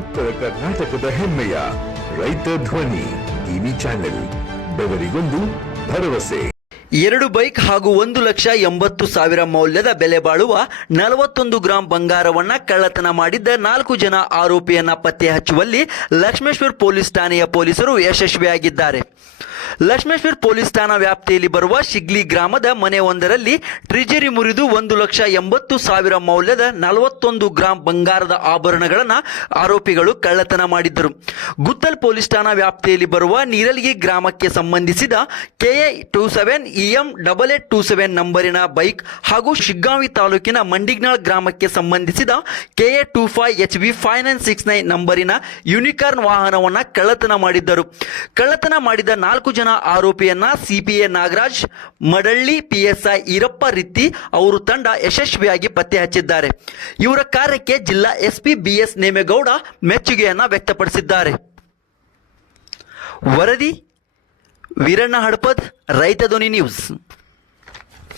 ಉತ್ತರ ಕರ್ನಾಟಕದ ಹೆಮ್ಮೆಯ ರೈತ ಧ್ವನಿ ಟಿವಿ ಚಾನೆಲ್, ಬೆವರಿಗೊಂದು ಭರವಸೆ. ಎರಡು ಬೈಕ್ ಹಾಗೂ ಒಂದು ಲಕ್ಷ ಎಂಬತ್ತು ಸಾವಿರ ಮೌಲ್ಯದ ಬೆಲೆ ಬಾಳುವ ನಲವತ್ತೊಂದು ಗ್ರಾಂ ಬಂಗಾರವನ್ನ ಕಳ್ಳತನ ಮಾಡಿದ್ದ ನಾಲ್ಕು ಜನ ಆರೋಪಿಯನ್ನ ಪತ್ತೆ ಹಚ್ಚುವಲ್ಲಿ ಲಕ್ಷ್ಮೇಶ್ವರ್ ಪೊಲೀಸ್ ಠಾಣೆಯ ಪೊಲೀಸರು ಯಶಸ್ವಿಯಾಗಿದ್ದಾರೆ. ಲಕ್ಷ್ಮೇಶ್ವರ್ ಪೊಲೀಸ್ ಠಾಣಾ ವ್ಯಾಪ್ತಿಯಲ್ಲಿ ಬರುವ ಶಿಗ್ಲಿ ಗ್ರಾಮದ ಮನೆಯೊಂದರಲ್ಲಿ ಟ್ರಿಜರಿ ಮುರಿದು ಒಂದು ಲಕ್ಷ ಎಂಬತ್ತು ಸಾವಿರ ಮೌಲ್ಯದ ನಲವತ್ತೊಂದು ಗ್ರಾಂ ಬಂಗಾರದ ಆಭರಣಗಳನ್ನು ಆರೋಪಿಗಳು ಕಳ್ಳತನ ಮಾಡಿದ್ದರು. ಗುತ್ತಲ್ ಪೊಲೀಸ್ ಠಾಣಾ ವ್ಯಾಪ್ತಿಯಲ್ಲಿ ಬರುವ ನೀರಲ್ಗಿ ಗ್ರಾಮಕ್ಕೆ ಸಂಬಂಧಿಸಿದ KA two seven EM double eight two seven ನಂಬರಿನ bike ಹಾಗೂ ಶಿಗ್ಗಾಂವಿ ತಾಲೂಕಿನ ಮಂಡಿಗ್ನಾಳ್ ಗ್ರಾಮಕ್ಕೆ ಸಂಬಂಧಿಸಿದ KA two five H B five nine six nine ನಂಬರಿನ unicorn ವಾಹನವನ್ನು ಕಳ್ಳತನ ಮಾಡಿದ್ದರು. ಕಳ್ಳತನ ಮಾಡಿದ ನಾಲ್ಕು ಜನ ಆರೋಪಿಯನ್ನ ಸಿಪಿಎ ನಾಗರಾಜ್ ಮಡಳ್ಳಿ, ಪಿಎಸ್ಐ ಈರಪ್ಪ ರೀತಿ ಅವರು ತಂಡ ಯಶಸ್ವಿಯಾಗಿ ಪತ್ತೆ ಹಚ್ಚಿದ್ದಾರೆ. ಇವರ ಕಾರ್ಯಕ್ಕೆ ಜಿಲ್ಲಾ ಎಸ್ಪಿ ಬಿಎಸ್ ನೇಮೇಗೌಡ ಮೆಚ್ಚುಗೆಯನ್ನ ವ್ಯಕ್ತಪಡಿಸಿದ್ದಾರೆ. ವರದಿ, ವೀರಣ್ಣ ಹಡಪದ್, ರೈತ ಧ್ವನಿ ನ್ಯೂಸ್.